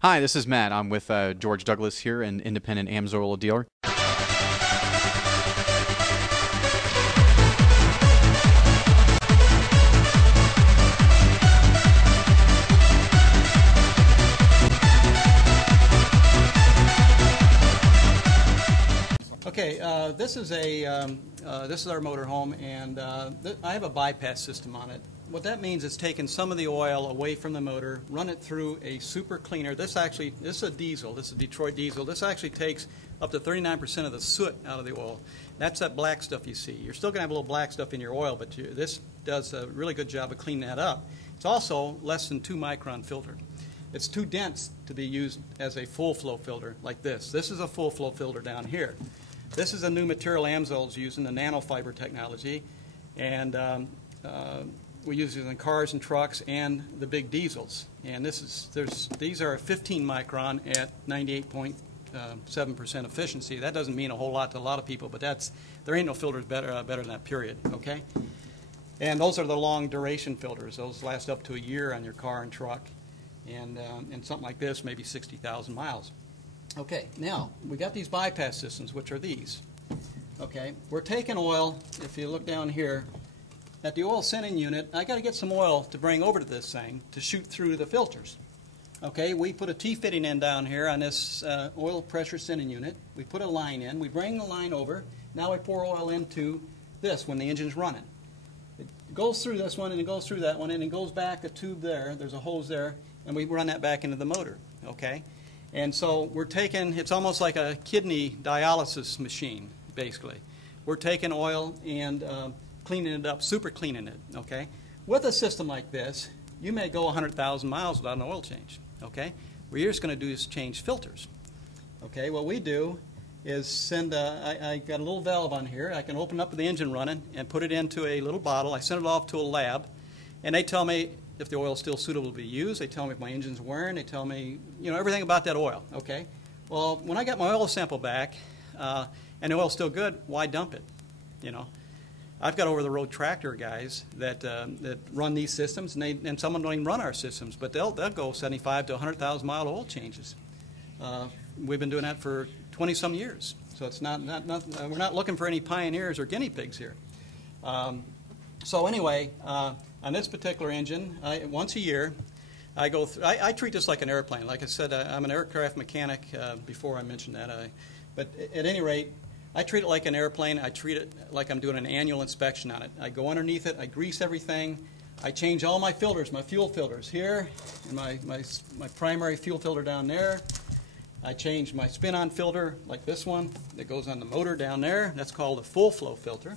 Hi, this is Matt. I'm with George Douglas here, an independent Amsoil dealer. Okay, this is our motor home, and I have a bypass system on it. What that means is taking some of the oil away from the motor, run it through a super cleaner. This is a diesel. This is a Detroit diesel. This actually takes up to 39% of the soot out of the oil. That's that black stuff you see. You're still going to have a little black stuff in your oil, but this does a really good job of cleaning that up. It's also less than 2-micron filter. It's too dense to be used as a full flow filter like this. This is a full flow filter down here. This is a new material Amsoil is using, the nanofiber technology, and we use it in cars and trucks and the big diesels. And these are 15 micron at 98.7% efficiency. That doesn't mean a whole lot to a lot of people, but there ain't no filters better than that, period. Okay. And those are the long duration filters. Those last up to a year on your car and truck, and something like this, maybe 60,000 miles. Okay, now, we got these bypass systems, which are these. Okay, we're taking oil, if you look down here, at the oil sending unit, I got to get some oil to bring over to this thing to shoot through the filters. Okay, we put a T-fitting in down here on this oil pressure sending unit. We put a line in, we bring the line over, now we pour oil into this when the engine's running. It goes through this one, and it goes through that one, and it goes back a tube there, there's a hose there, and we run that back into the motor, okay? And so we're taking, it's almost like a kidney dialysis machine, basically. We're taking oil and cleaning it up, super cleaning it, okay? With a system like this, you may go 100,000 miles without an oil change, okay? What you're just going to do is change filters, okay? What we do is send, I got a little valve on here. I can open up the engine running and put it into a little bottle. I send it off to a lab, and they tell me if the oil is still suitable to be used. They tell me if my engine's wearing. They tell me, everything about that oil, okay? Well, when I got my oil sample back and the oil's still good, why dump it, I've got over-the-road tractor guys that run these systems, and some of them don't even run our systems, but they'll go 75 to 100,000 mile oil changes. We've been doing that for 20-some years, so it's not we're not looking for any pioneers or guinea pigs here. So anyway, on this particular engine, once a year, I go through, I treat this like an airplane. Like I said, I'm an aircraft mechanic before I mentioned that. But at any rate, I treat it like an airplane. I treat it like I'm doing an annual inspection on it. I go underneath it. I grease everything. I change all my filters, my fuel filters here, and my primary fuel filter down there. I change my spin-on filter, like this one, that goes on the motor down there. That's called a full flow filter.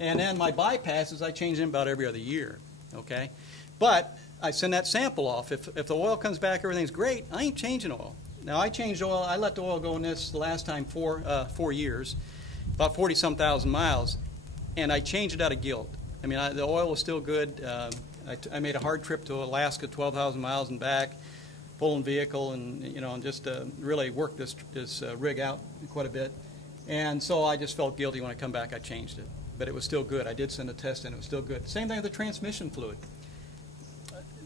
And then my bypasses, I change them about every other year, okay? But I send that sample off. If the oil comes back, everything's great, I ain't changing oil. Now, I changed oil. I let the oil go in this the last time 4 years, about 40-some thousand miles, and I changed it out of guilt. I mean, the oil was still good. I made a hard trip to Alaska, 12,000 miles and back, pulling vehicle, and and just really worked this rig out quite a bit. And so I just felt guilty when I come back. I changed it. But it was still good. I did send a test in. It was still good. Same thing with the transmission fluid.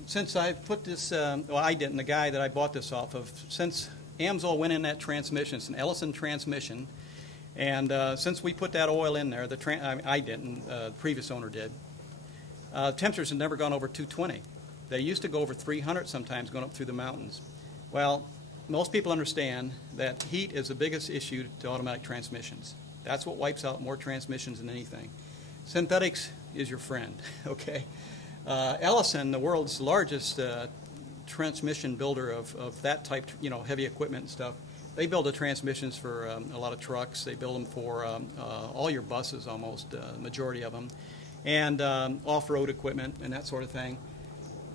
Since I put this, well, I didn't, the guy that I bought this off of, since Amsoil went in that transmission, it's an Ellison transmission, and since we put that oil in there, I didn't, the previous owner did, temperatures have never gone over 220. They used to go over 300 sometimes going up through the mountains. Well, most people understand that heat is the biggest issue to automatic transmissions. That's what wipes out more transmissions than anything. Synthetics is your friend, okay? Ellison, the world's largest transmission builder of that type, heavy equipment and stuff, they build the transmissions for a lot of trucks. They build them for all your buses almost, majority of them, and off-road equipment and that sort of thing.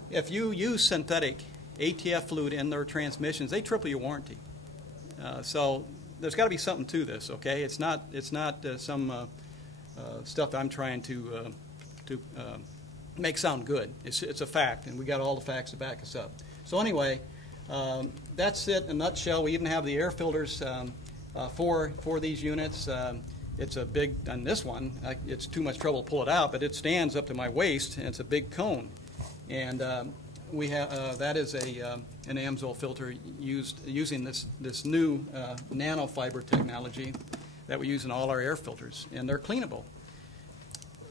If you use synthetic ATF fluid in their transmissions, they triple your warranty. So there's got to be something to this, okay? It's not some stuff that I'm trying to make sound good. It's a fact, and we got all the facts to back us up. So anyway, that's it in a nutshell. We even have the air filters for these units. It's a big, on this one, it's too much trouble to pull it out, but it stands up to my waist, and it's a big cone. And we have that is a an Amsoil filter using this new nanofiber technology that we use in all our air filters, and they're cleanable.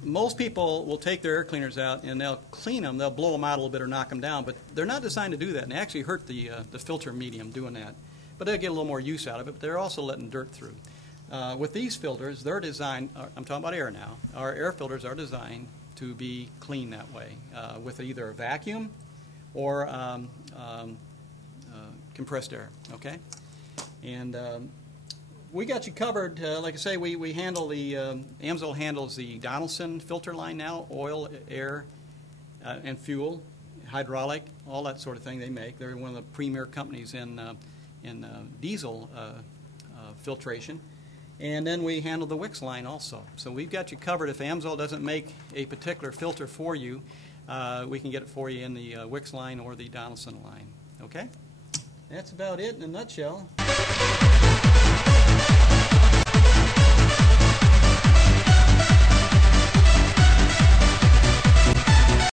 Most people will take their air cleaners out and they'll clean them, they'll blow them out a little bit or knock them down, but they're not designed to do that, and they actually hurt the filter medium doing that. But they'll get a little more use out of it, but they're also letting dirt through. With these filters, they're designed, I'm talking about air now, our air filters are designed to be clean that way, with either a vacuum or compressed air, okay? And we got you covered. Like I say, we handle the, Amsoil handles the Donaldson filter line now, oil, air, and fuel, hydraulic, all that sort of thing they make. They're one of the premier companies in diesel filtration. And then we handle the Wix line also. So we've got you covered. If Amsoil doesn't make a particular filter for you, we can get it for you in the Wix line or the Donaldson line. Okay? That's about it in a nutshell.